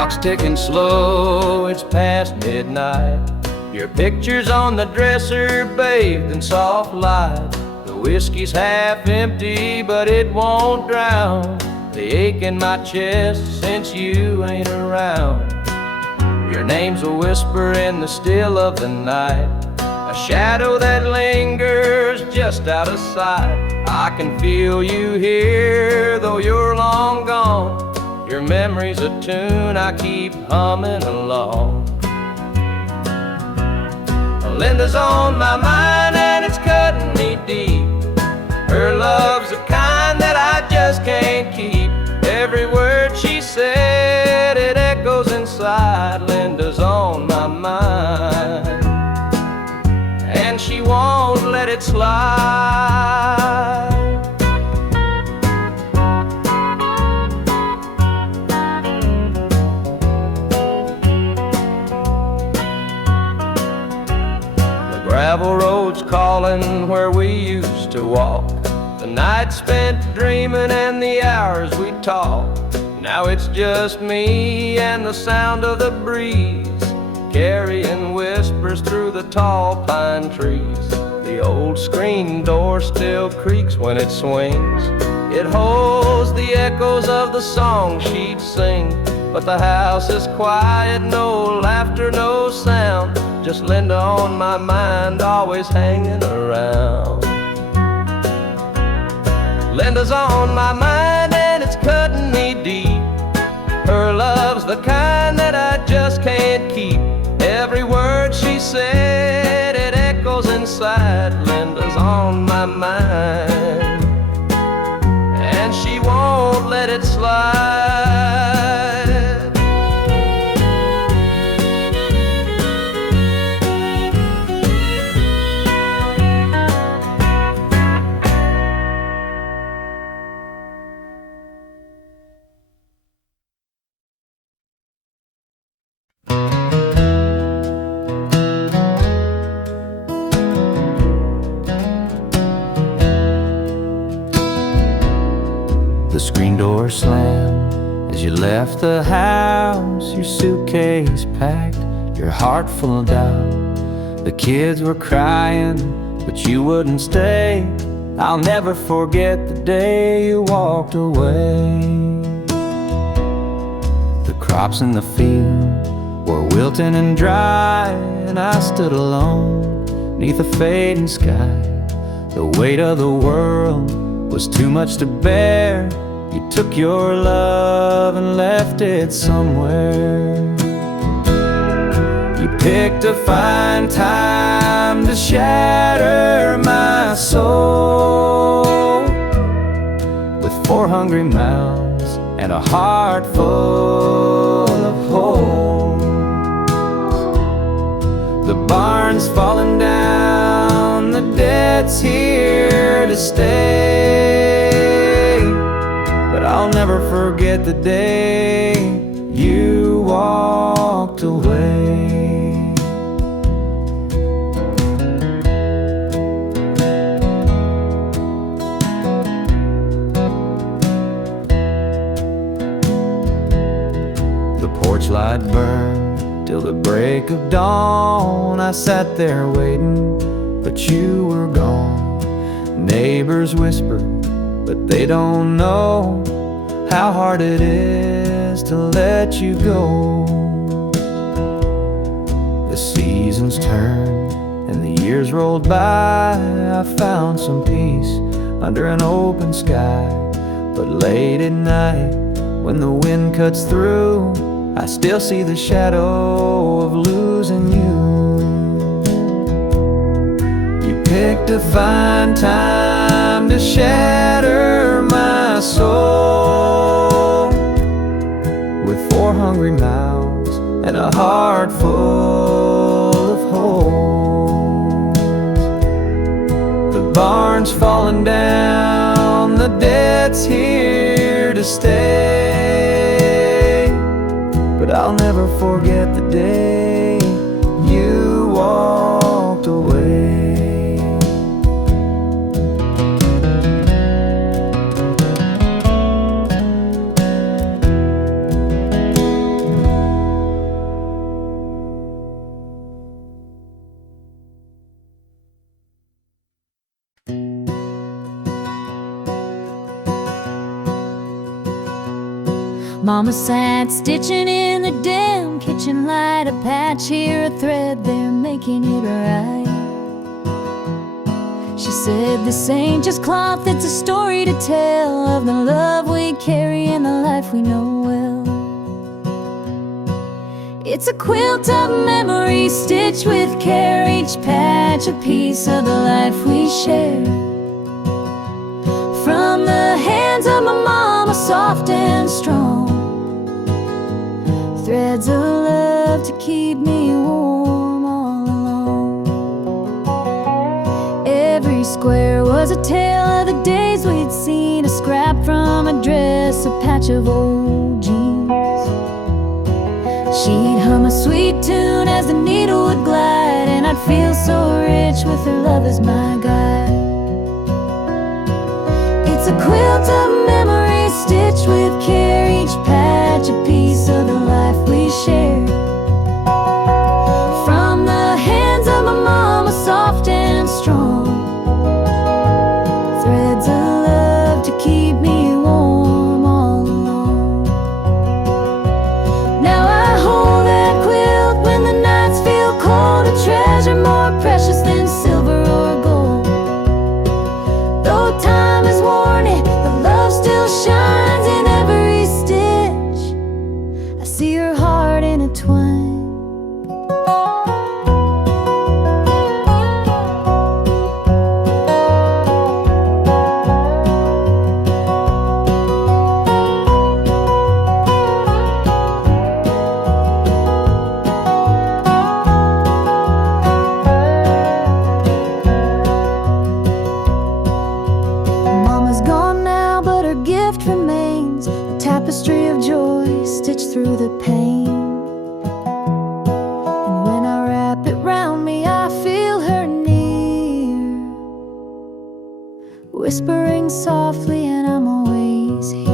clock's ticking slow, it's past midnight. Your picture's on the dresser, bathed in soft light. The whiskey's half empty, but it won't drown the ache in my chest since you ain't around. Your name's a whisper in the still of the night, a shadow that lingers just out of sight. I can feel you here, though you're long gone. Your memory's a tune I keep humming along. Linda's on my mind and it's cutting me deep. Her love's the kind that I just can't keep. Every word she said, it echoes inside. Linda's on my mind, and she won't let it slide. The gravel road's calling where we used to walk. The night spent dreaming and the hours we talked. Now it's just me and the sound of the breeze, carrying whispers through the tall pine trees. The old screen door still creaks when it swings. It holds the echoes of the song she'd sing. But the house is quiet, no laughter, no sound. Just Linda on my mind, always hanging around. Linda's on my mind and it's cutting me deep. Her love's the kind that I just can't keep. Every word she said, it echoes inside. Linda's on my mind, and she won't let it slide. The screen door slammed as you left the house, your suitcase packed, your heart full of doubt. The kids were crying, but you wouldn't stay. I'll never forget the day you walked away. The crops in the field were wilting and dry, and I stood alone neath a fading sky. The weight of the world was too much to bear. You took your love and left it somewhere. You picked a fine time to shatter my soul with 4 hungry mouths and a heart full of holes. The barn's falling down, the debt's here to stay, but I'll never forget the day you walked away. The porch light burned till the break of dawn. I sat there waiting, but you were gone. Neighbors whispered, but they don't know how hard it is to let you go. The seasons turned and the years rolled by. I found some peace under an open sky. But late at night, when the wind cuts through, I still see the shadow of losing you. You picked a fine time to shatter my soul with 4 hungry mouths and a heart full of holes. The barn's falling down, the debt's here to stay, but I'll never forget the day you walked away. Mama sat stitching in the damn kitchen light, a patch here, a thread there, making it right. She said, this ain't just cloth, it's a story to tell of the love we carry and the life we know well. It's a quilt of memories stitched with care, each patch a piece of the life we share. From the hands of my mama, soft and strong, threads of love to keep me warm all along. Every square was a tale of the days we'd seen, a scrap from a dress, a patch of old jeans. She'd hum a sweet tune as the needle would glide, and I'd feel so rich with her love as my guide. It's a quilt of memories stitched with care, each patch a piece of the life we share. From the hands of my mama, soft and strong, threads of love to keep me warm all along. Now I hold that quilt when the nights feel cold, a treasure more precious than silver or gold. Though time has worn it, the love still shines in every stitch. I see her heart intertwined. Mama's gone now, but her gift remains, a tapestry of joy stitched through the pain. And when I wrap it round me, I feel her near, whispering softly, and I'm always here.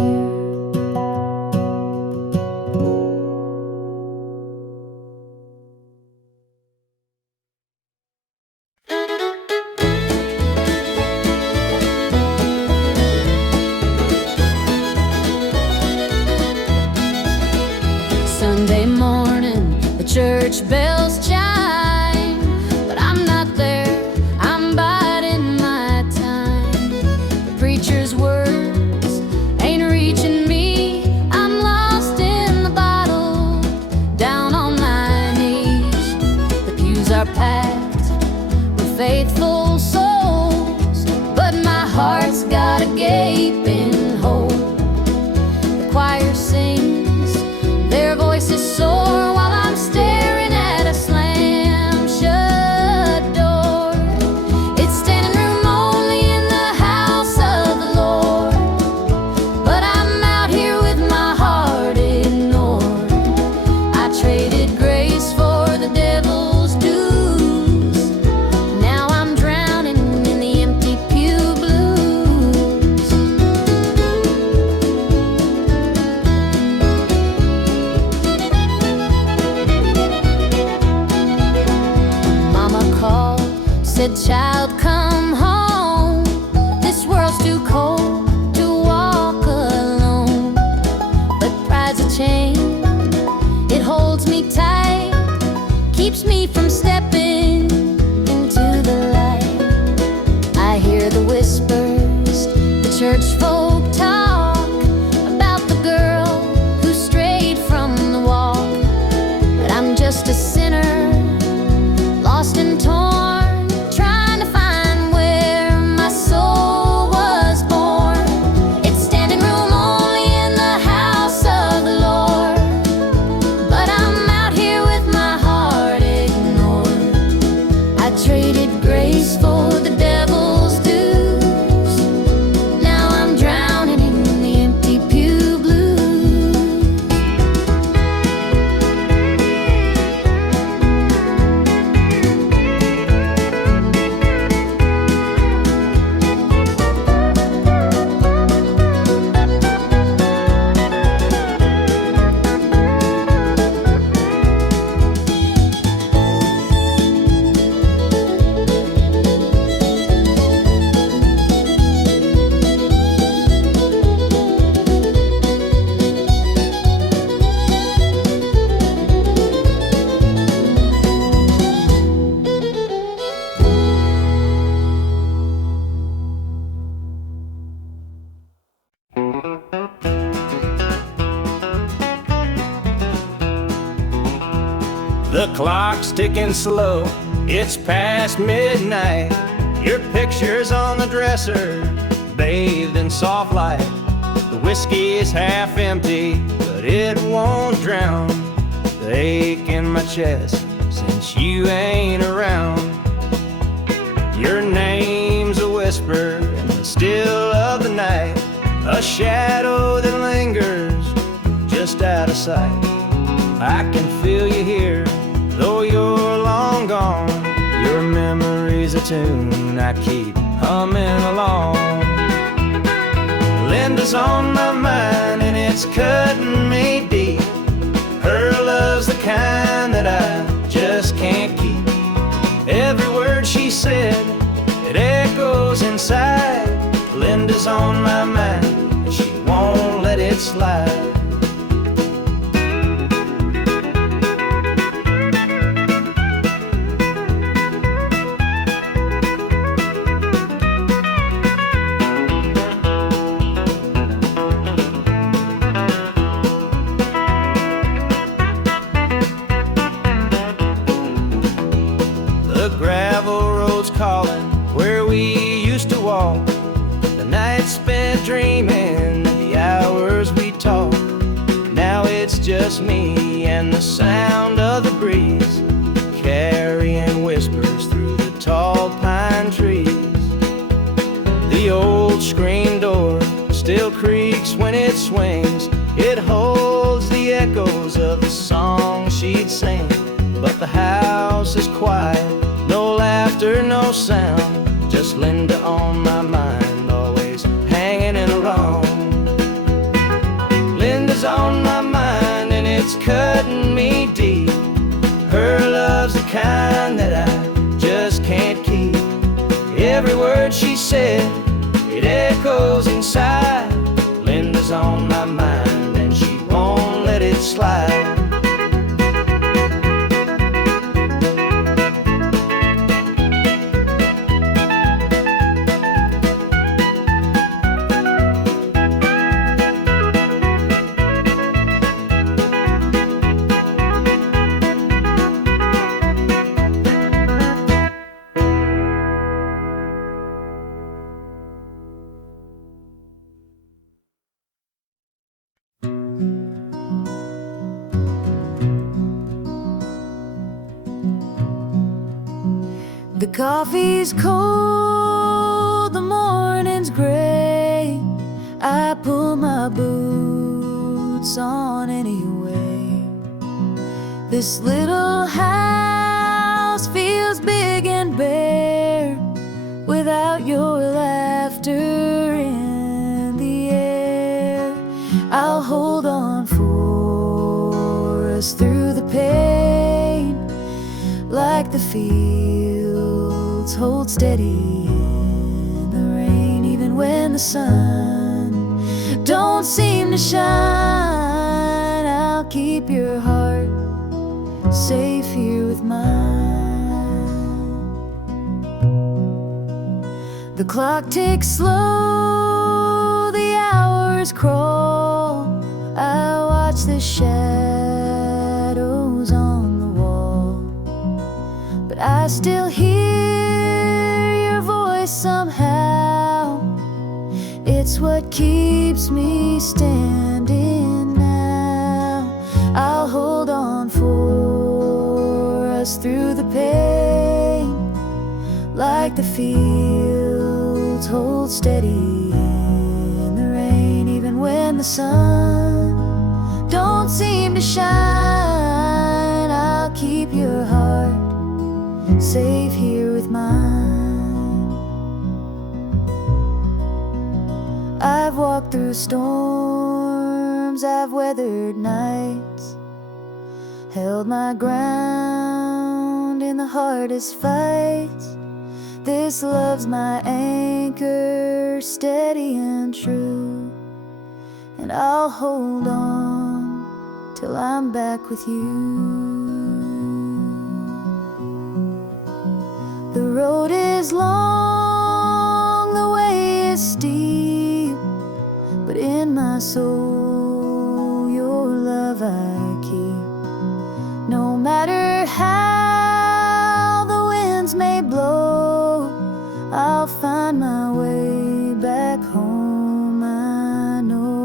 Sunday morning, the church bells chime, but I'm not there, I'm biding my time. The preacher's words ain't reaching me, I'm lost in the bottle, down on my knees. The pews are packed with faithful souls, but my heart's got a gaping hole. The choir sings, their voices soar while I'm staring at a slam-shut door. It's standing room only in the house of the Lord, but I'm out here with my heart ignored. I traded grace for the devil's dues. Now I'm drowning in the empty pew blues. clock's ticking slow, it's past midnight. Your picture's on the dresser, bathed in soft light. The whiskey is half empty, but it won't drown the ache in my chest since you ain't around. Your name's a whisper in the still of the night, a shadow that lingers just out of sight. I can feel you here, though you're long gone. Your memory's a tune I keep humming along. Linda's on my mind and it's cutting me deep. Her love's the kind that I just can't keep. Every word she said, it echoes inside. Linda's on my mind and she won't let it slide. Calling where we used to walk, the nights spent dreaming, the hours we talked. Now it's just me and the sound of the breeze, carrying whispers through the tall pine trees. The old screen door still creaks when it swings, it holds the echoes of the song she'd sing. But the house is quiet, no laughter, no sound, just Linda on my mind, always hanging in a wrong. Linda's on my mind and it's cutting me deep. Her love's the kind that I just can't keep. Every word she said, it echoes inside. Linda's on my mind and she won't let it slide. The coffee's cold, the morning's gray. I pull my boots on anyway. This little house feels big and bare without your laughter in the air. I'll hold on for us through the pain, like the fields hold steady in the rain. Even when the sun don't seem to shine, I'll keep your heart safe here with mine. The clock ticks slow, the hours crawl. I watch the shadows on the wall, but I still hear your voice somehow. It's what keeps me standing now. I'll hold on for us through the pain, like the fields hold steady in the rain. Even when the sun don't seem to shine, I'll keep your heart safe here with mine. I've walked through storms, I've weathered nights, held my ground in the hardest fights. This love's my anchor, steady and true, and I'll hold on till I'm back with you. The road is long, the way is steep, but in my soul your love I keep. No matter how find my way back home, I know.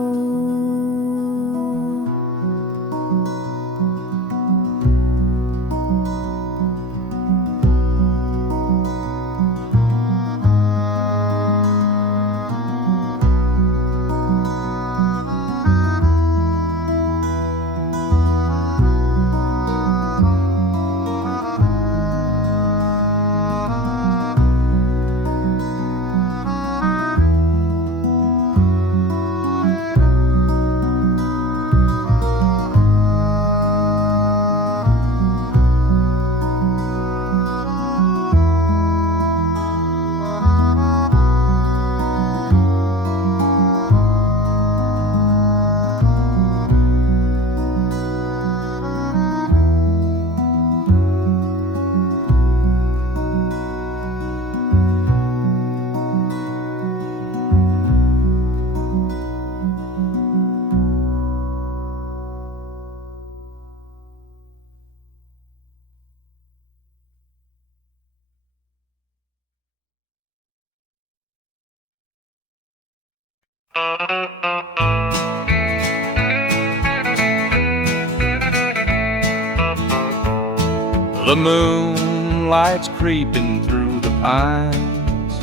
The moonlight's creeping through the pines,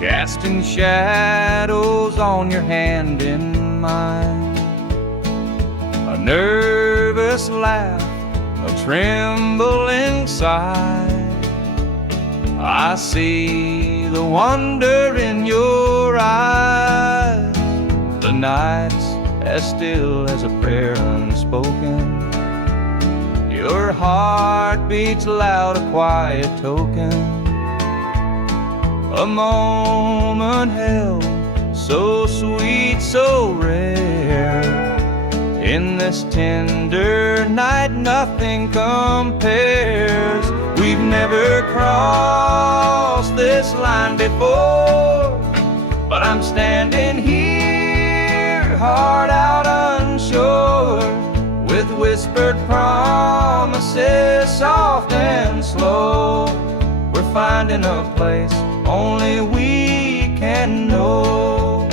casting shadows on your hand in mine. A nervous laugh, a trembling sigh. I see the wonder in your eyes. The night's as still as a prayer unspoken. Your heart beats loud, a quiet token. A moment held, so sweet, so rare. In this tender night, nothing compares. We've never crossed this line before, but I'm standing here, heart out unsure, with whispered promises, soft and slow. We're finding a place only we can know.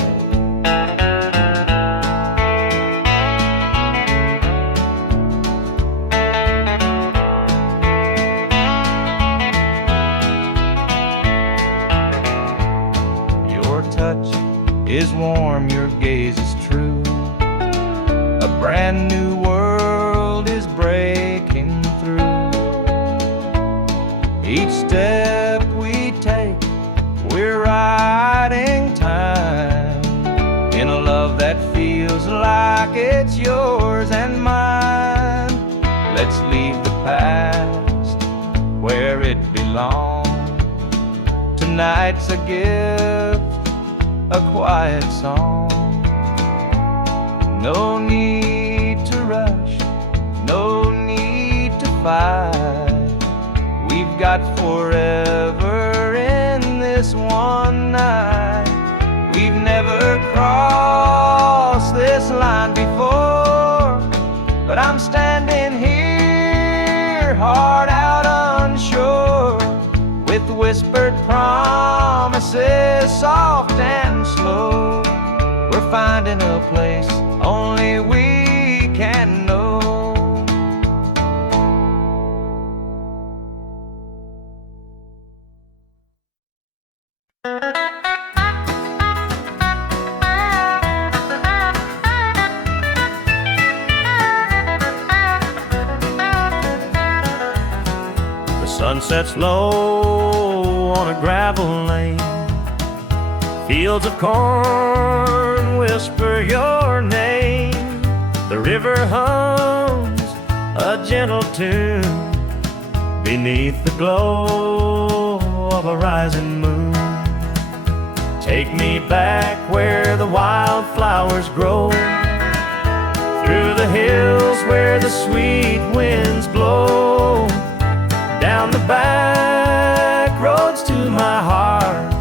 Your touch is warm, your gaze is true. A brand new world is breaking through. Each step we take, we're riding time in a love that feels like it's yours and mine. Let's leave the past where it belongs. Tonight's a gift, a quiet song. No need to rush, no need to fight. We've got forever in this one night. We've never crossed this line before, but I'm standing here, heart out unsure, with whispered promises, soft and slow. We're finding a place only we can know. The sun sets low on a gravel lane. Fields of corn whisper your name. The river hums a gentle tune beneath the glow of a rising moon. Take me back where the wildflowers grow, through the hills where the sweet winds blow, down the back roads to my heart,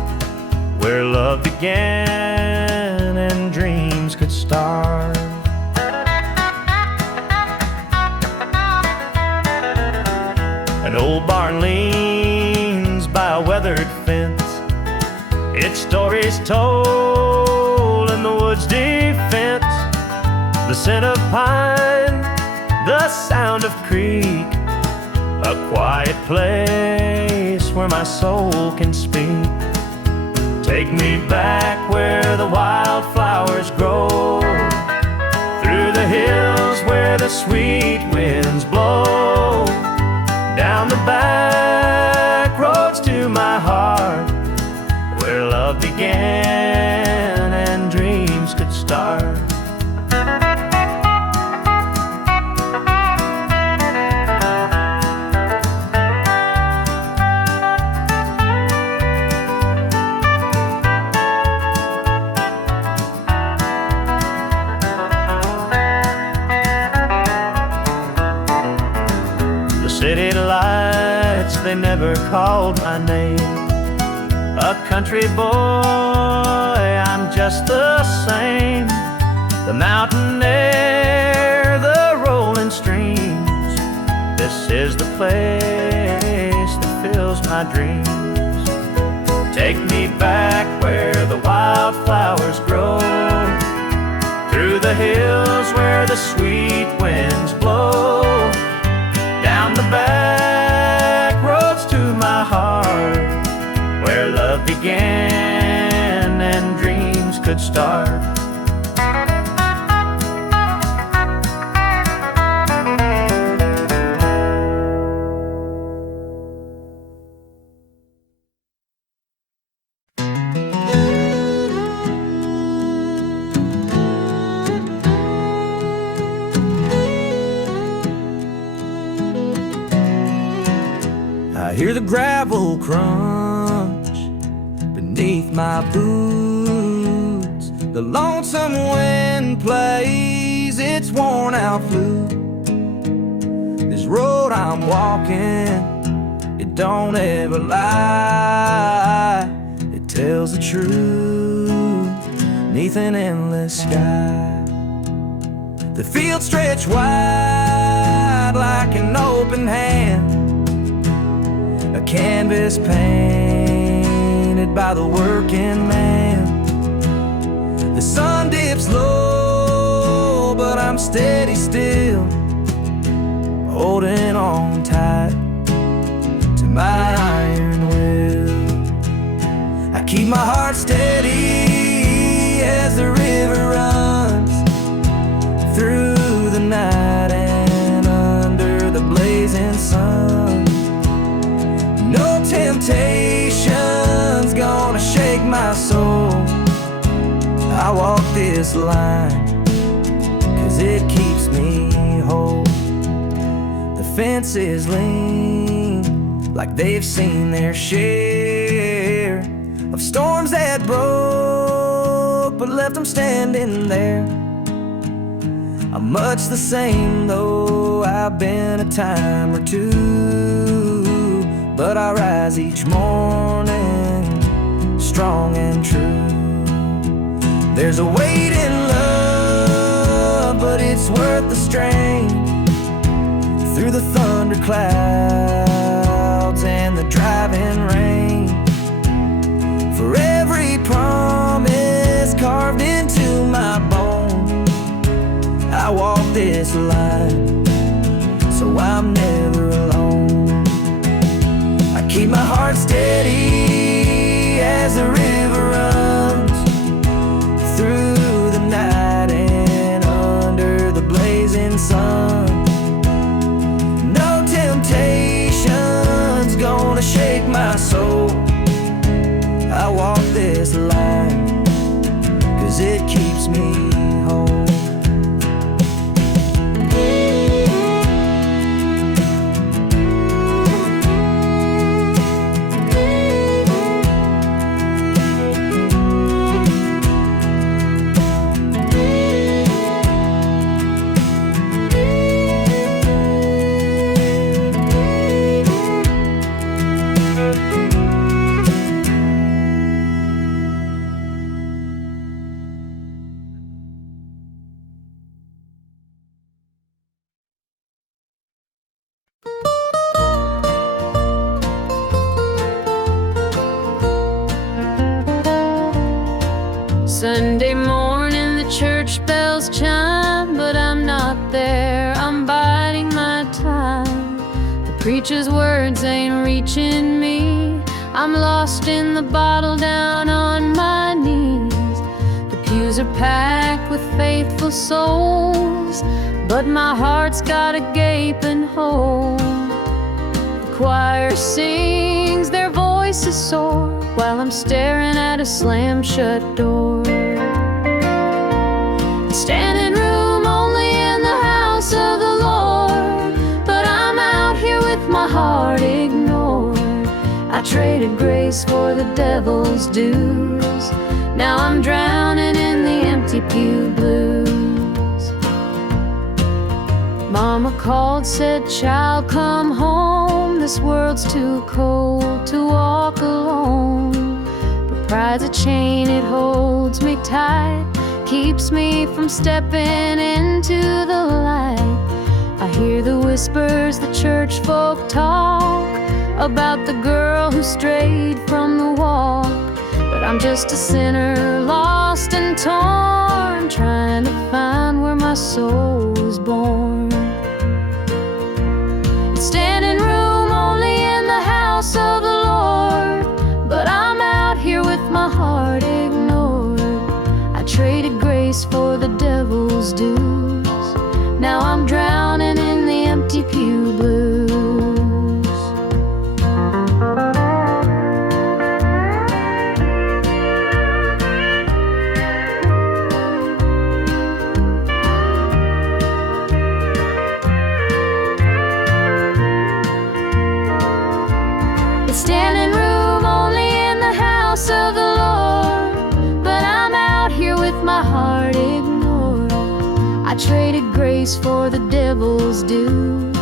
where love began and dreams could start. An old barn leans by a weathered fence, Its stories told in the woods' defense, the scent of pine, the sound of creek, a quiet place where my soul can speak. Take me back where the wildflowers grow, through the hills where the sweet winds blow, down the back roads to my heart, where love began and dreams could start. City lights, they never called my name. A country boy, I'm just the same. The mountain air, the rolling streams, this is the place that fills my dreams. Take me back where the wildflowers grow, through the hills where the sweet winds blow, down the back roads to my heart, where love began and dreams could start. I hear the gravel crunch beneath my boots. The lonesome wind plays its worn out flute. This road I'm walking, it don't ever lie. It tells the truth neath an endless sky. The fields stretch wide like an open hand, a canvas painted by the working man. The sun dips low, but I'm steady still, holding on tight to my iron will. I keep my heart steady as the river runs through the night and under the blazing sun. No temptation's gonna shake my soul. I walk this line 'cause it keeps me whole. The fences lean like they've seen their share of storms that broke but left them standing there. I'm much the same though I've been a time or two, but I rise each morning strong and true. There's a weight in love, but it's worth the strain. Through the thunder clouds and the driving rain, for every promise carved into my bone, I walk this line so I'm never alone. I keep my heart steady as the river runs through the night and under the blazing sun. No temptation's gonna shake my soul. I walk this line 'cause it keeps me whole. Sunday morning the church bells chime, but I'm not there, I'm biding my time. The preacher's words ain't reaching me, I'm lost in the bottle down on my knees. The pews are packed with faithful souls, but my heart's got a gaping hole. The choir sings, their voices soar, while I'm staring at a slam-shut door. Standing room only in the house of the Lord, but I'm out here with my heart ignored. I traded grace for the devil's dues, now I'm drowning in the empty pew blues. Mama called, said, child, come home, this world's too cold to walk alone. But pride's a chain, it holds me tight, keeps me from stepping into the light. I hear the whispers the church folk talk about the girl who strayed from the walk, but I'm just a sinner, lost and torn, trying to find where my soul was born. Standing room only in the house of the Lord, but I'm out here with my heart ignored. I traded grace for the devil's dues, now I'm drowning in the empty pew blues. Standing room only in the house of the Lord, but I'm out here with my heart ignored. I traded grace for the devil's dues,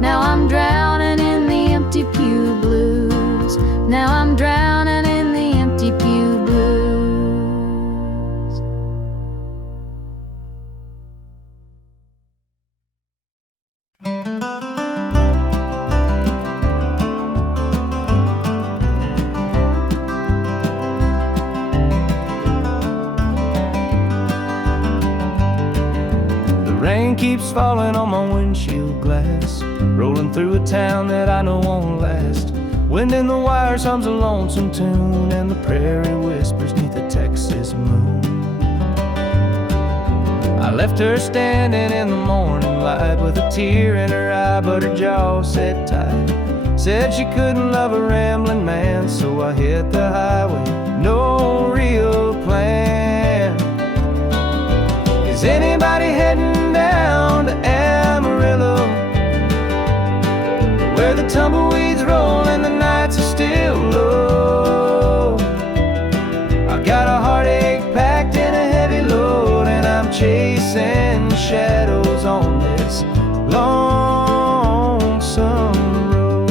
now I'm drowning in the empty pew blues. Now I'm drowning in the empty pew blues. Rain keeps falling on my windshield glass, rolling through a town that I know won't last. Wind in the wires hums a lonesome tune, and the prairie whispers neath the Texas moon. I left her standing in the morning light with a tear in her eye, but her jaw said tight. Said she couldn't love a rambling man, so I hit the highway, no real plan. Is anybody heading down to Amarillo, where the tumbleweeds roll and the nights are still low? I got a heartache packed in a heavy load, and I'm chasing shadows on this lonesome road.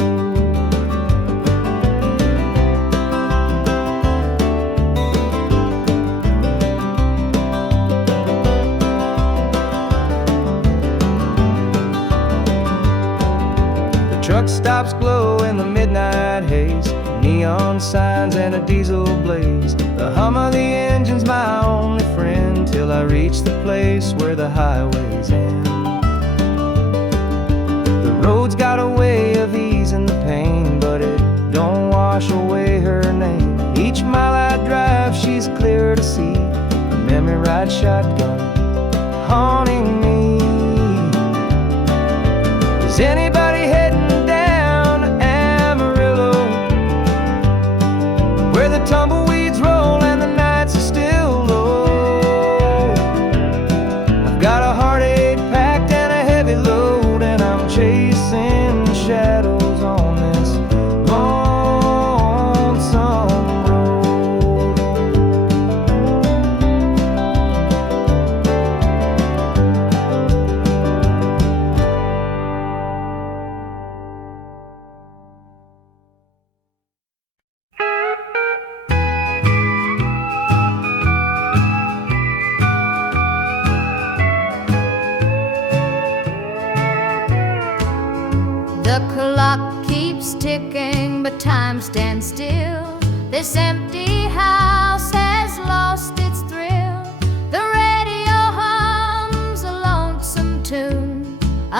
Truck stops glow in the midnight haze, neon signs and a diesel blaze. The hum of the engine's my only friend, till I reach the place where the highways end. The road's got a way of easing the pain, but it don't wash away her name. Each mile I drive, she's clearer to see, a memory ride shotgun haunting me. Is anybody heading down to Amarillo, where the tumbleweeds roll and the nights are still low? I've got a heartache packed and a heavy load, and I'm chasing shadows on this lonesome road. The clock keeps ticking, but time stands still. This empty house has lost its thrill.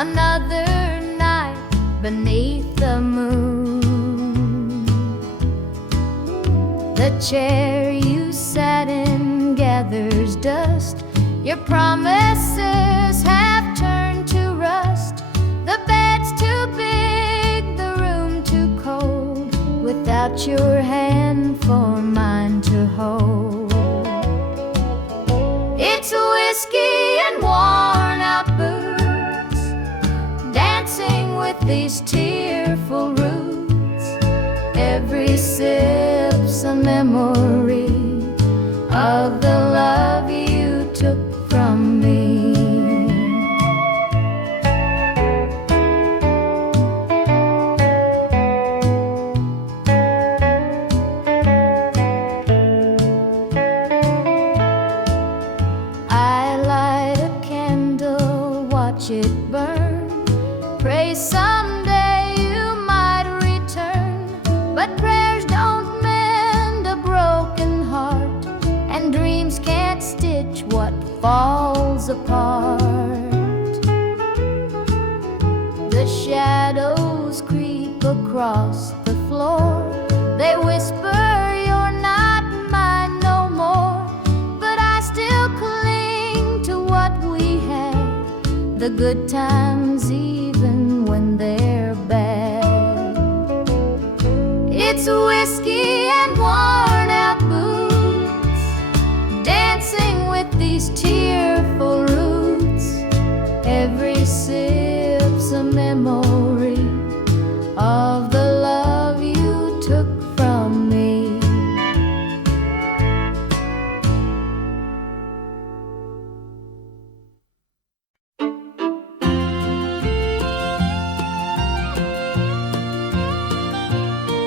another night beneath the moon. The chair you sat in gathers dust. Your promises have turned to rust. The bed's too big, the room too cold, without your hand for mine to hold. It's whiskey and worn out boots, dancing with these tearful roots. Every sip's a memory of the love you took from me. I light a candle, watch it burn, pray someday you might return. But prayers don't mend a broken heart, and dreams can't stitch what falls apart. The shadows creep across the floor. They whisper you're not mine no more, but I still cling to what we had, the good times even when they're bad. It's whiskey and worn out boots, dancing with these tearful roots. Every sip's a memory of the love you took from me.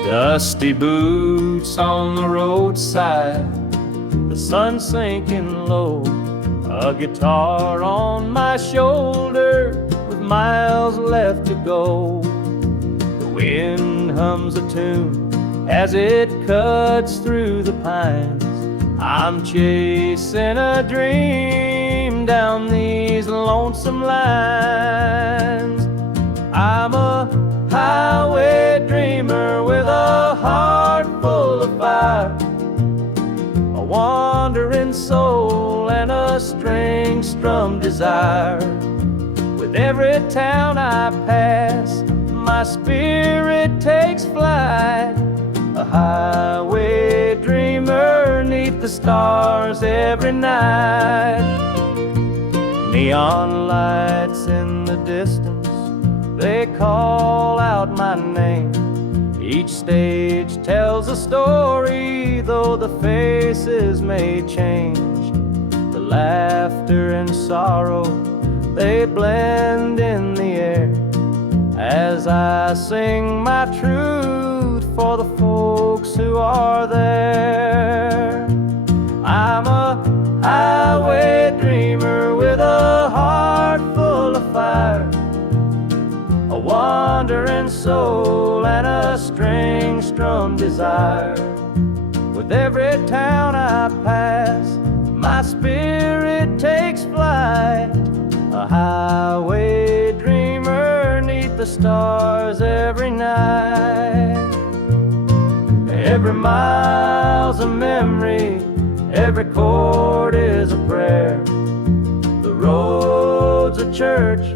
Dusty boots on the roadside, the sun sinking low, a guitar on my shoulder with miles left to go. The wind hums a tune as it cuts through the pines. I'm chasing a dream down these lonesome lines. I'm a highway dreamer with a heart full of fire, a wandering soul and a string-strummed desire. With every town I pass, my spirit takes flight, a highway dreamer 'neath the stars every night. Neon lights in the distance, they call out my name. Each stage tells a story, though the faces may change. The laughter and sorrow, they blend in the air as I sing my truth for the folks who are there. I'm a highway dreamer with a heart full of fire, a wandering soul and a string-strummed desire. With every town I pass, my spirit takes flight, a highway dreamer 'neath the stars every night. Every mile's a memory, every chord is a prayer. The road's a church,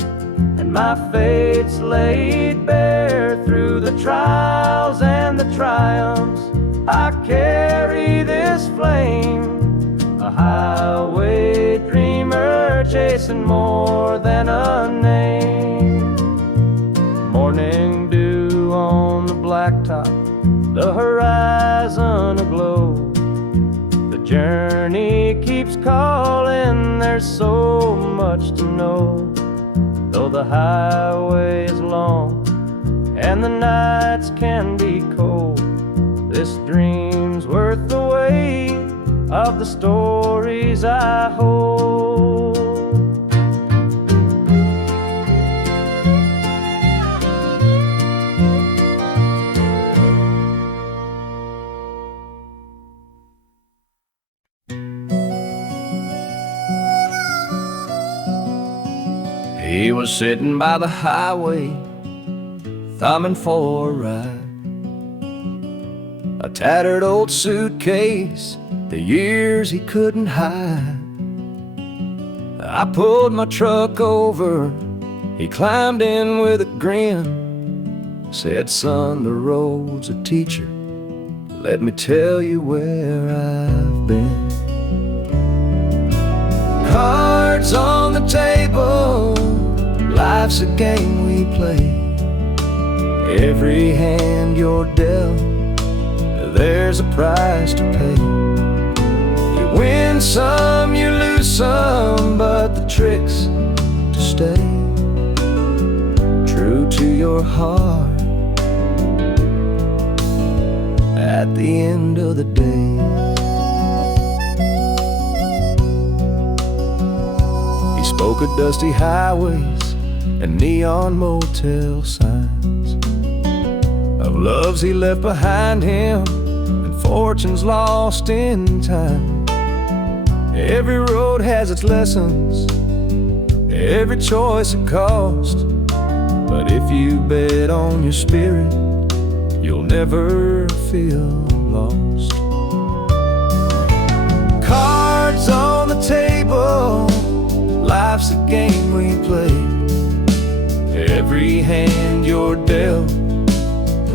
and my fate's laid bare. Through the trials and the triumphs, I carry this flame, a highway dreamer chasing more than a name. Morning dew on the blacktop, the horizon aglow. The journey keeps calling, there's so much to know. Though the highway is long and the nights can be cold, this dream's worth the weight of the stories I hold. He was sitting by the highway, thumbing for a ride. A tattered old suitcase, the years he couldn't hide. I pulled my truck over, he climbed in with a grin. Said, son, the road's a teacher, let me tell you where I've been. Cards on the table, life's a game we play. Every hand you're dealt, there's a price to pay. You win some, you lose some, but the trick's to stay true to your heart at the end of the day. He spoke of dusty highways and neon motel signs, of loves he left behind him and fortunes lost in time. Every road has its lessons, every choice a cost, but if you bet on your spirit, you'll never feel lost. Cards on the table, life's a game we play. Every hand you're dealt,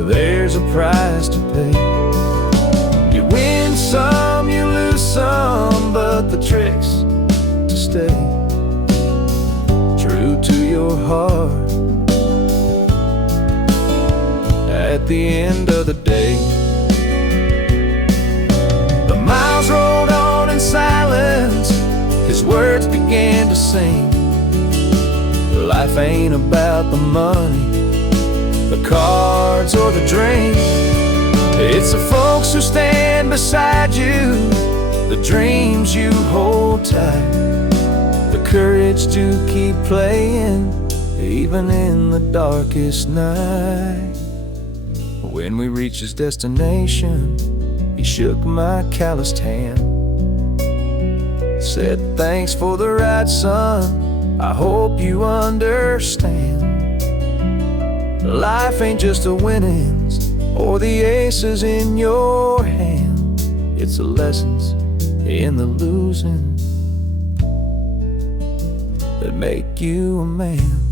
there's a price to pay. You win some, you lose some, but the trick's to stay true to your heart at the end of the day. The miles rolled on in silence, his words began to sing. Life ain't about the money, the cards or the drink. It's the folks who stand beside you, the dreams you hold tight, the courage to keep playing even in the darkest night. When we reached his destination, he shook my calloused hand, said, thanks for the ride, son, I hope you understand. Life ain't just the winnings or the aces in your hand, it's the lessons in the losing that make you a man.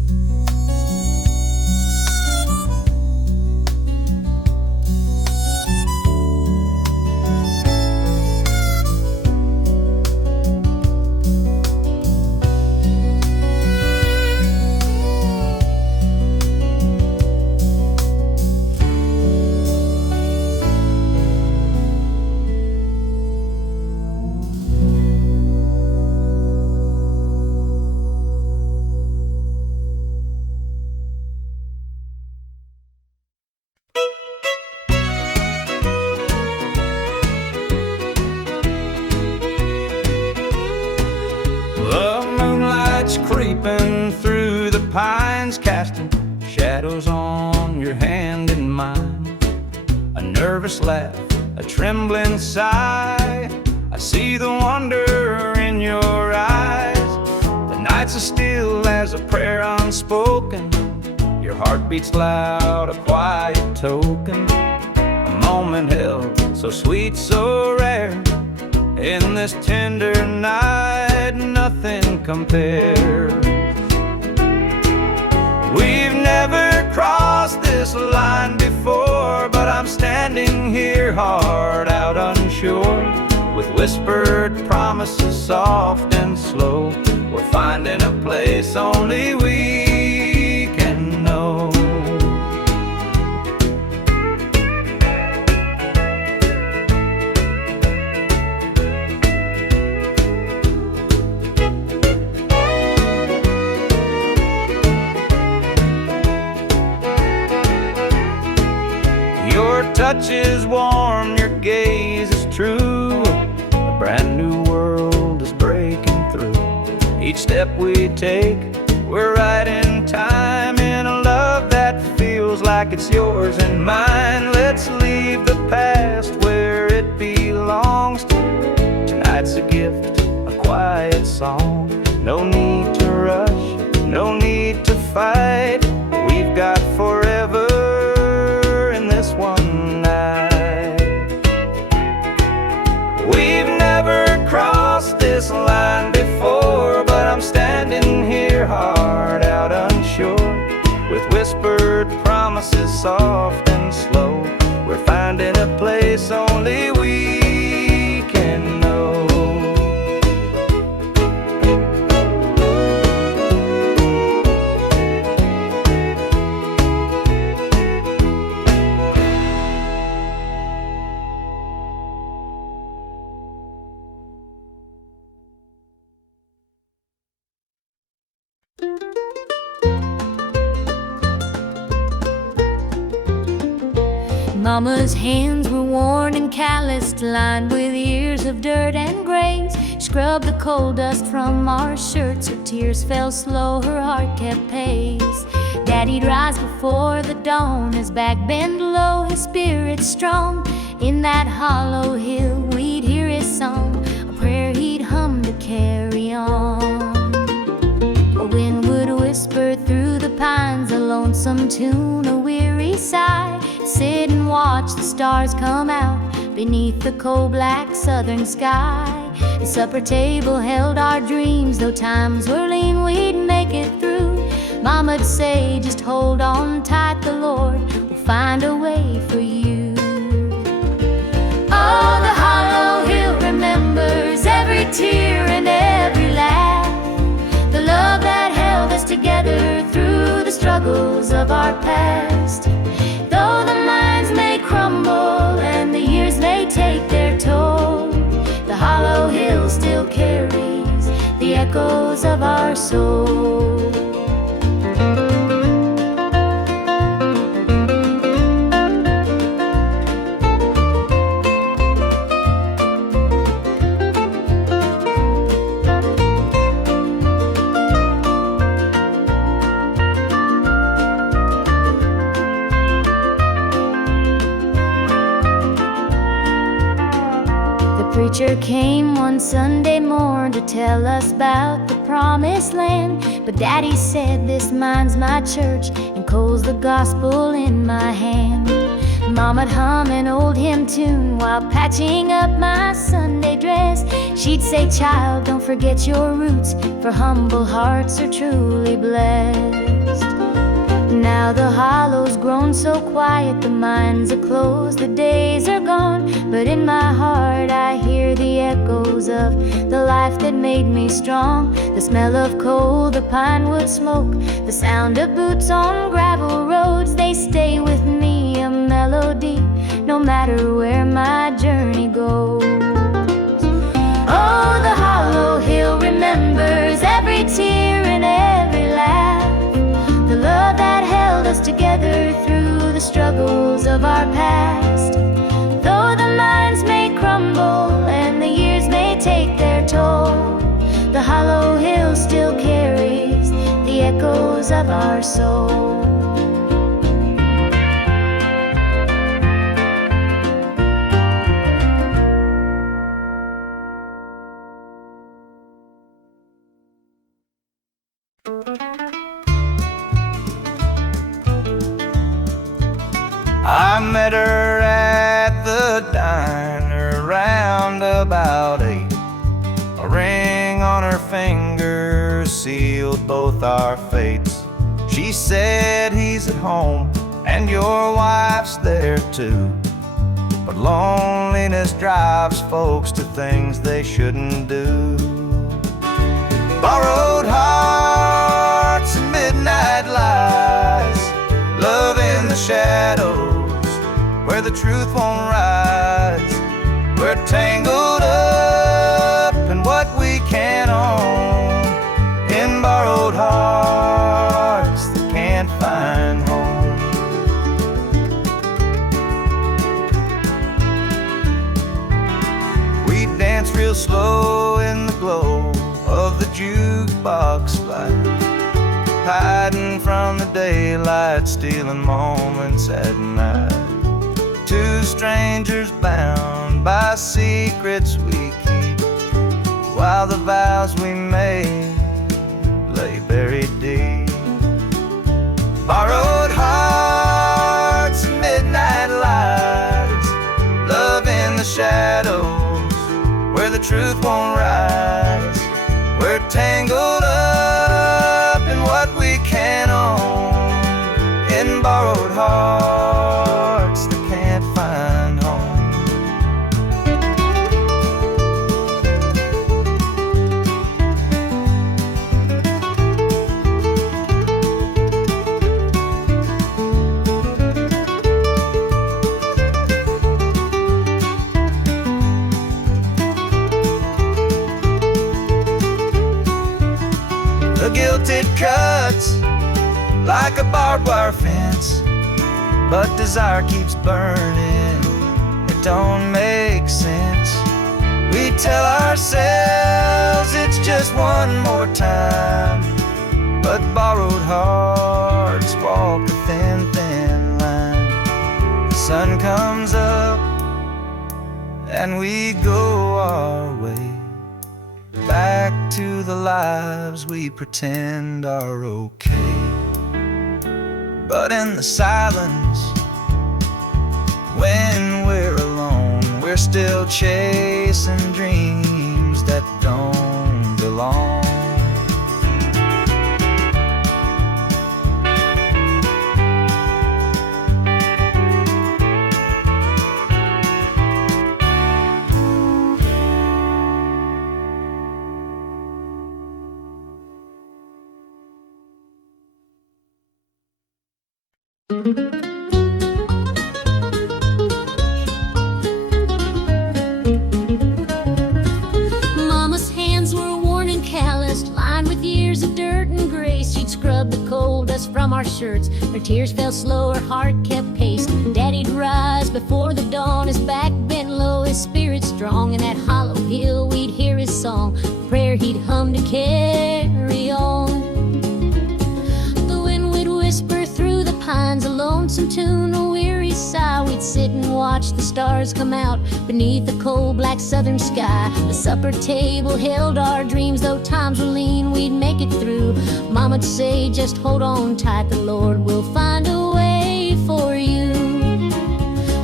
Creeping through the pines, casting shadows on your hand and mine. A nervous laugh, a trembling sigh, I see the wonder in your eyes. The nights are still as a prayer unspoken, your heart beats loud, a quiet token. A moment held so sweet, so rare, in this tender night, nothing compares. We've never crossed this line before, but I'm standing here hard out unsure, with whispered promises soft and slow. We're finding a place only we can know. Your touch is warm, your gaze is true, a brand new world is breaking through. Each step we take, we're right in time, in a love that feels like it's yours and mine. Let's leave the past where it belongs. Tonight's a gift, a quiet song. No need to rush, no need fight. We've got forever in this one night. We've never crossed this line before, but I'm standing here hard out unsure, with whispered promises soft and slow. We're finding a place only we can know. Mama's hands were worn and calloused, lined with years of dirt and graze. Scrubbed the coal dust from our shirts, her tears fell slow, her heart kept pace. Daddy'd rise before the dawn, his back bent low, his spirit strong. In that hollow hill we'd hear his song, a prayer he'd hum to carry on. A wind would whisper through the pines, a lonesome tune, a weary sigh. Sit and watch the stars come out beneath the coal-black southern sky. The supper table held our dreams, though times were lean, we'd make it through. Mama'd say, just hold on tight, the Lord will find a way for you. Oh, the hollow hill remembers every tear and every laugh, the love that held us together through the struggles of our past. Though the mines may crumble and the years may take their toll, the hollow hill still carries the echoes of our soul. The preacher came one Sunday morn to tell us about the promised land. But Daddy said, this mine's my church and coal's the gospel in my hand. Mama'd hum an old hymn tune while patching up my Sunday dress. She'd say, child, don't forget your roots, for humble hearts are truly blessed. Now the hollow's grown so quiet, the mines are closed, the days are gone. But in my heart I hear the echoes of the life that made me strong. The smell of coal, the pine wood smoke, the sound of boots on gravel roads, they stay with me, a melody, no matter where my journey goes. Oh, the hollow hill remembers every tear and every laugh, the love that held us together through the struggles of our past. Though the mines may crumble and the years may take their toll, the hollow hill still carries the echoes of our soul. I met her at the diner round about 8. A ring on her finger sealed both our fates. She said, he's at home and your wife's there too, but loneliness drives folks to things they shouldn't do. Borrowed hearts and midnight lies, love in the shadows where the truth won't rise. We're tangled up in what we can't own, in borrowed hearts that can't find home. We dance real slow in the glow of the jukebox light, hiding from the daylight, stealing moments at night. Two strangers bound by secrets we keep, while the vows we made lay buried deep. won't rise. We're tangled up in what we can't own, in borrowed hearts that can't find home. The guilt it cuts like a barbed wire fence, but desire keeps burning, it don't make sense. We tell ourselves it's just one more time, but borrowed hearts walk a thin, thin line. The sun comes up and we go our way, back to the lives we pretend are okay. But in the silence, when we're alone, we're still chasing dreams that don't belong. Mama's hands were worn and calloused, lined with years of dirt and grace. She'd scrub the coal dust from our shirts. Her tears fell slow, her heart kept pace. Daddy'd rise before the dawn, his back bent low, his spirit strong. In that hollow hill we'd hear his song, a prayer he'd hum to carry on. The wind would whisper through the pines, a lonesome tune, a weary sigh. We'd sit and watch the stars come out beneath the cold black southern sky. The supper table held our dreams, though times were lean, we'd make it through. Mama'd say, just hold on tight, the Lord will find a way for you.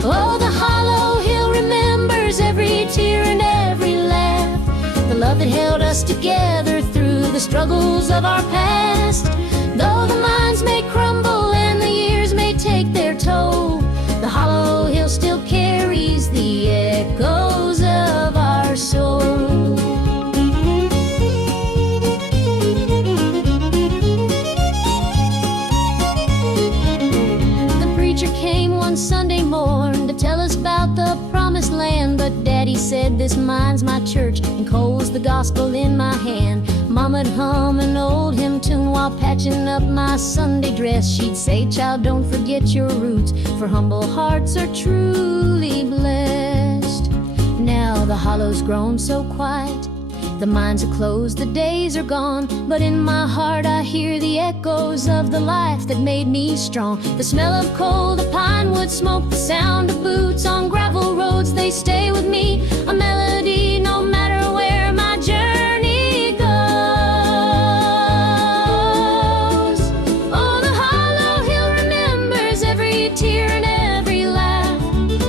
Oh, the hollow hill remembers every tear and every laugh, the love that held us together through the struggles of our past. Though the minds may crumble and the years may take their toll, the hollow hill still carries the echoes of our soul. The preacher came one Sunday morn to tell us about the promised land, but Daddy said, this mine's my church and coal's the gospel in my hand. Mama'd hum an old hymn tune while patching up my Sunday dress. She'd say, child, don't forget your roots, for humble hearts are truly blessed. Now the hollow's grown so quiet, the mines are closed, the days are gone, but in my heart I hear the echoes of the life that made me strong. The smell of coal, the pine wood smoke, the sound of boots on gravel roads, they stay with me, a melody no matter where my journey goes. Oh, the hollow hill remembers every tear and every laugh,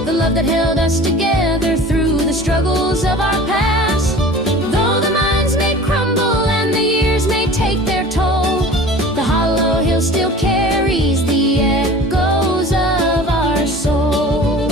the love that held us together through the struggles of our past. Though the minds may crumble and the years may take their toll, the hollow hill still carries the echoes of our soul.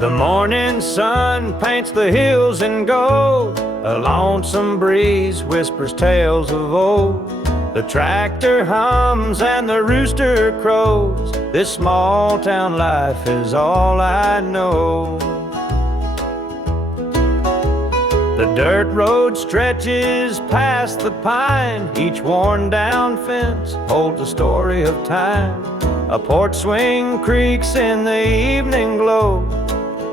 The morning sun paints the hills in gold, a lonesome breeze whispers tales of old. The tractor hums and the rooster crows, this small town life is all I know. The dirt road stretches past the pine, each worn down fence holds a story of time. A porch swing creaks in the evening glow,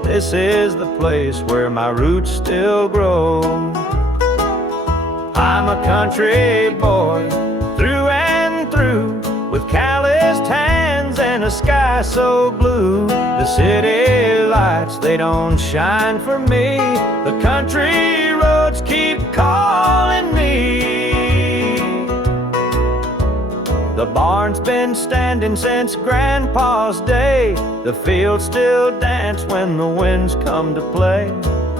this is the place where my roots still grow. I'm a country boy through and through, with calloused hands and in a sky so blue. The city lights, they don't shine for me. The country roads keep calling me. The barn's been standing since Grandpa's day. The fields still dance when the winds come to play.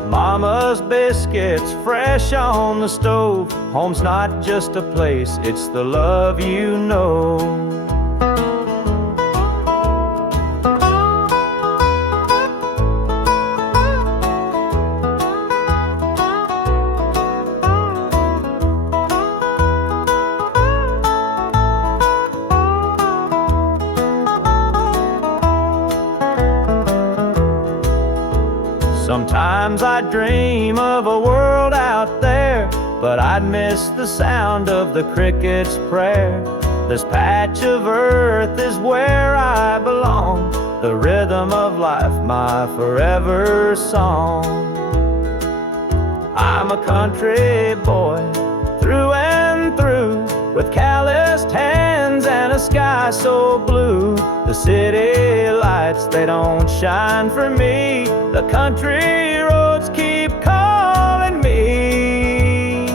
Mama's biscuits fresh on the stove. Home's not just a place, it's the love you know. Sometimes I dream of a world out there, but I'd miss the sound of the cricket's prayer. This patch of earth is where I belong, the rhythm of life, my forever song. I'm a country boy, through and through, with calloused hands and a sky so blue. The city lights, they don't shine for me. The country roads keep calling me.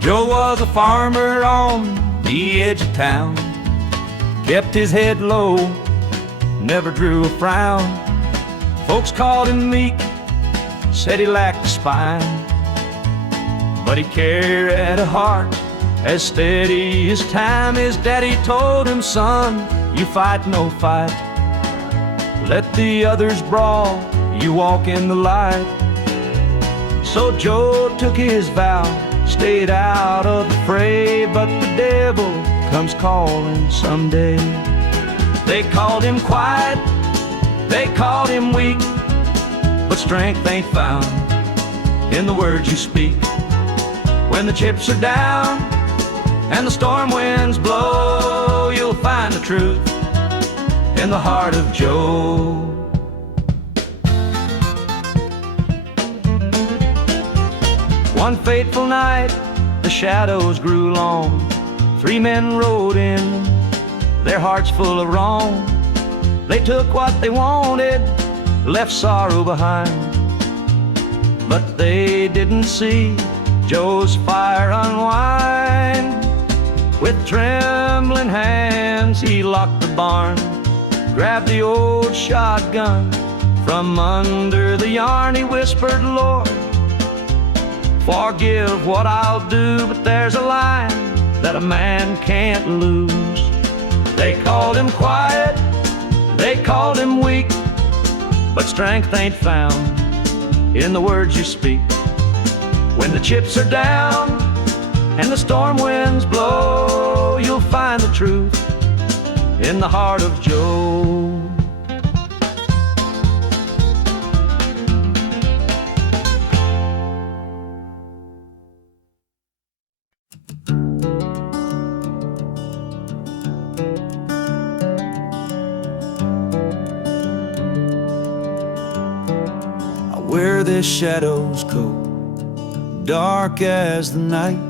Joe was a farmer on the edge of town, kept his head low, never drew a frown. Folks called him meek, said he lacked a spine, but he carried a heart as steady as time. His daddy told him, son, you fight no fight, let the others brawl, you walk in the light. So Joe took his vow, stayed out of the fray, but the devil comes calling someday. They called him quiet, they called him weak, but strength ain't found in the words you speak. When the chips are down and the storm winds blow, you'll find the truth in the heart of Joe. One fateful night, the shadows grew long. 3 men rode in, their hearts full of wrong. They took what they wanted, left sorrow behind, but they didn't see Joe's fire unwind. With trembling hands, he locked the barn, grabbed the old shotgun from under the yarn. He whispered, Lord, forgive what I'll do, but there's a line that a man can't lose. They called him quiet, they called him weak, but strength ain't found in the words you speak. When the chips are down and the storm winds blow, you'll find the truth in the heart of Joe. Wear this shadow's coat, dark as the night,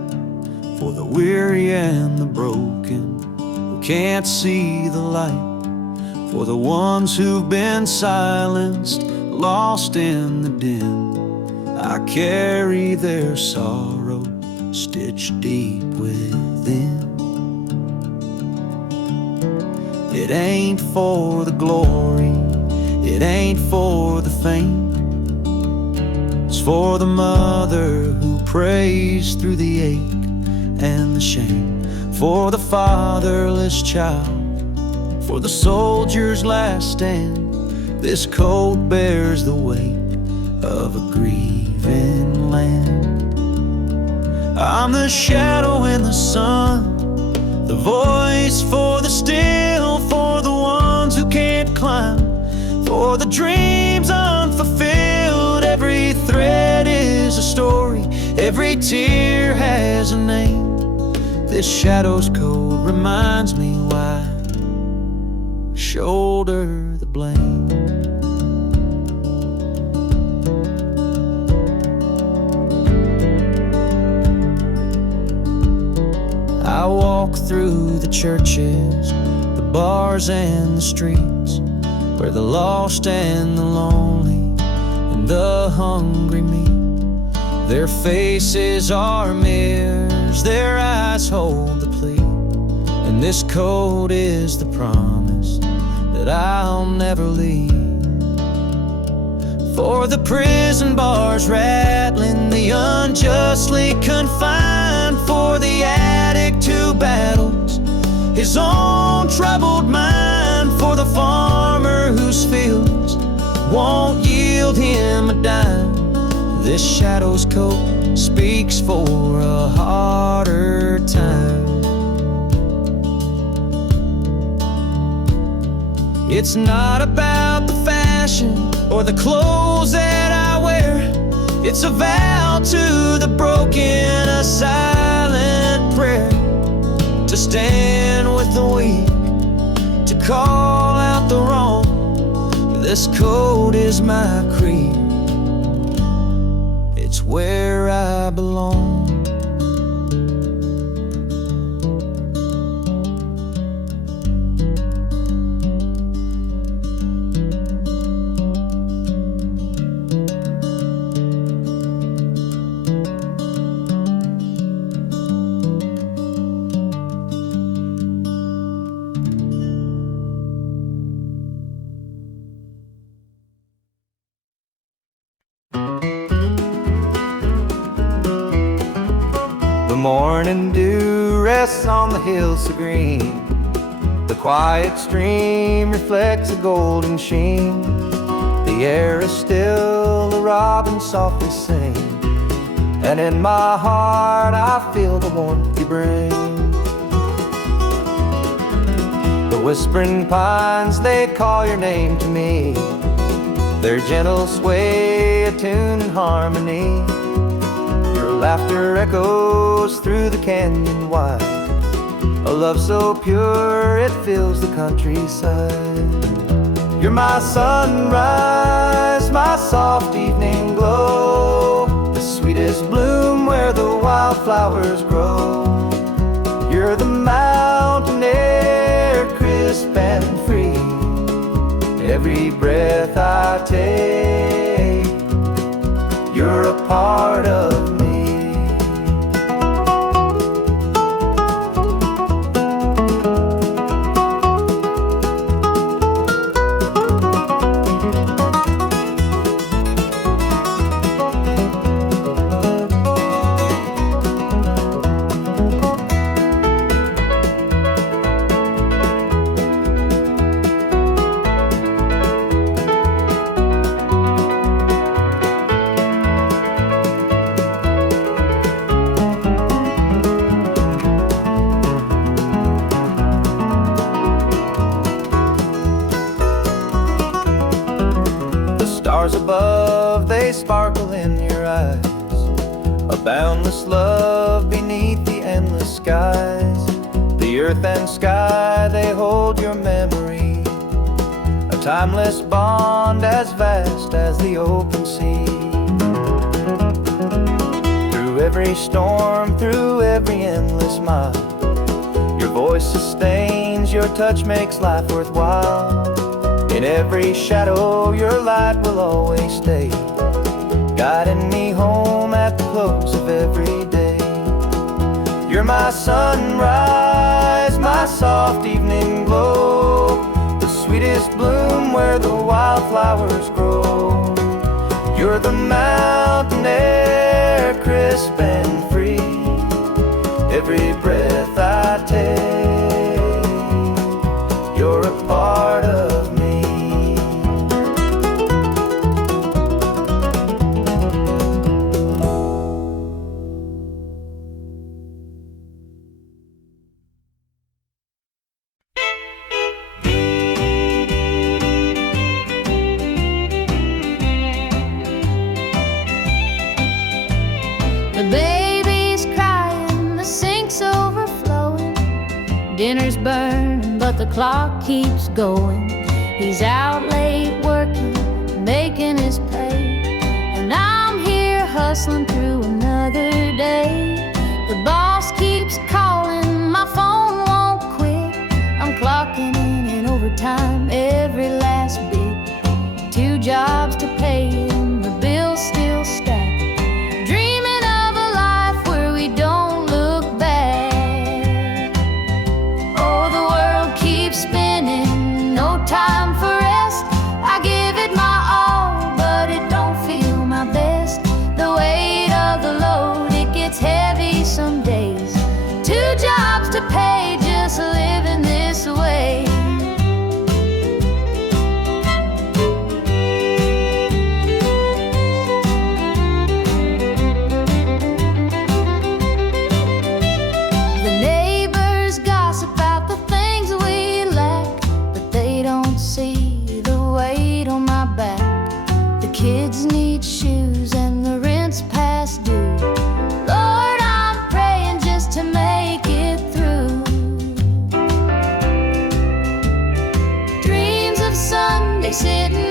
for the weary and the broken who can't see the light, for the ones who've been silenced, lost in the din. I carry their sorrow stitched deep within. It ain't for the glory, it ain't for the fame, it's for the mother who prays through the ache and the shame, for the fatherless child, for the soldier's last stand. This coat bears the weight of a grieving land. I'm the shadow in the sun, the voice for the still, for the ones who can't climb, for the dreams unfulfilled. Every thread is a Every tear has a name. This shadow's code reminds me why. Shoulder the blame. I walk through the churches, the bars and the streets, where the lost and the lonely and the hungry meet. Their faces are mirrors, their eyes hold the plea, and this code is the promise that I'll never leave. For the prison bars rattling, the unjustly confined, for the addict who battles his own troubled mind, for the farmer whose fields won't yield him a dime. This shadow's coat speaks for a harder time. It's not about the fashion or the clothes that I wear. It's a vow to the broken, a silent prayer, to stand with the weak, to call out the wrong. This code is my creed. It's where I belong. The morning dew rests on the hills so green. The quiet stream reflects a golden sheen. The air is still, the robins softly sing, and in my heart I feel the warmth you bring. The whispering pines, they call your name to me. Their gentle sway, attuned in harmony. Your laughter echoes through the canyon wide, a love so pure it fills the countryside. You're my sunrise, my soft evening glow, the sweetest bloom where the wildflowers grow. You're the mountain air, crisp and free. Every breath I take, you're a part of me. Stars above, they sparkle in your eyes, a boundless love beneath the endless skies. The earth and sky, they hold your memory, a timeless bond as vast as the open sea. Through every storm, through every endless mile, your voice sustains, your touch makes life worthwhile. In every shadow, your light will always stay, guiding me home at the close of every day. You're my sunrise, my soft evening glow, the sweetest bloom where the wildflowers grow. You're the mountain air, crisp and free. Every breath I take, you're a part of me. Dinner's burning, but the clock keeps going. He's out late working, making his pay, and I'm here hustling through another day. The boss keeps calling, my phone won't quit. I'm clocking in and overtime every last bit. 2 jobs to pay and the bills still stack. Dreaming of a life where we don't look back. Oh, the world keeps spinning, no time for rest. I give it my all, but it don't feel my best. The weight of the load, it gets heavy some days. 2 jobs to pay, just living this way. The neighbors gossip about the things we lack, but they don't see the weight on my back. The kids need shoes and the rent's past due. Lord, I'm praying just to make it through. Dreams of Sunday sitting